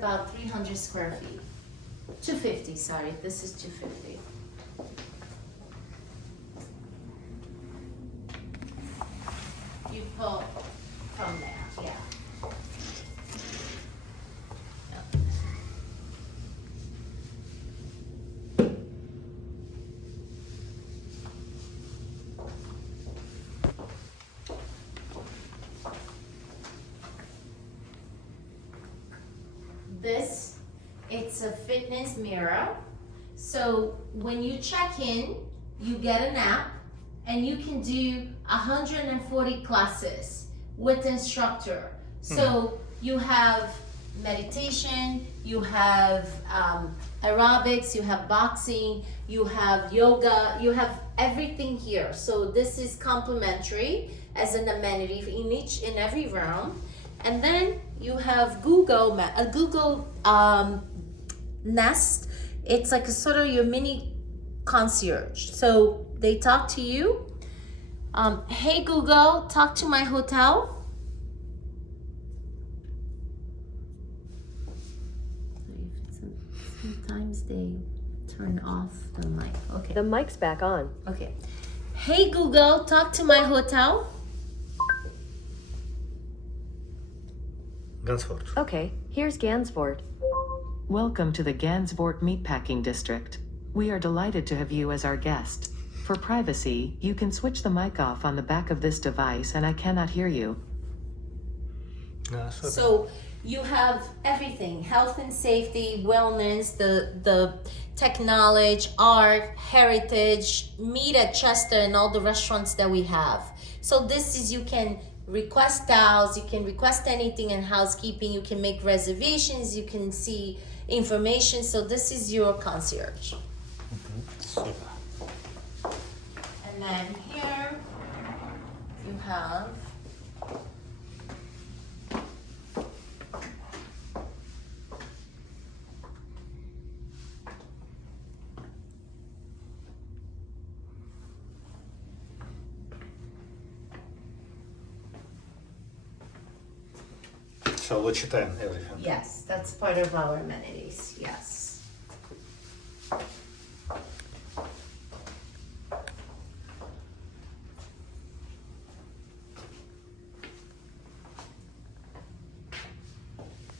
about 300 square feet. 250, sorry, this is 250. You pull from there, yeah. Yep. This, it's a fitness mirror. So when you check in, you get an app and you can do 140 classes with instructor. So you have meditation, you have aerobics, you have boxing, you have yoga, you have everything here. So this is complimentary as an amenity in every room. And then you have Google Nest. It's like a sort of your mini concierge. So they talk to you. Hey Google, talk to my hotel. Sometimes they turn off the mic. Okay. The mic's back on. Okay. Hey Google, talk to my hotel. Gansevoort. Okay, here's Gansevoort. Welcome to the Gansevoort Meatpacking District. We are delighted to have you as our guest. For privacy, you can switch the mic off on the back of this device and I cannot hear you. Ja, super. So you have everything, health and safety, wellness, the technology, art, heritage, meat at Chester and all the restaurants that we have. So this is, you can request towels, you can request anything in housekeeping, you can make reservations, you can see information. So this is your concierge. Super. And then here you have So what you everything. yes, that's part of our amenities. Yes.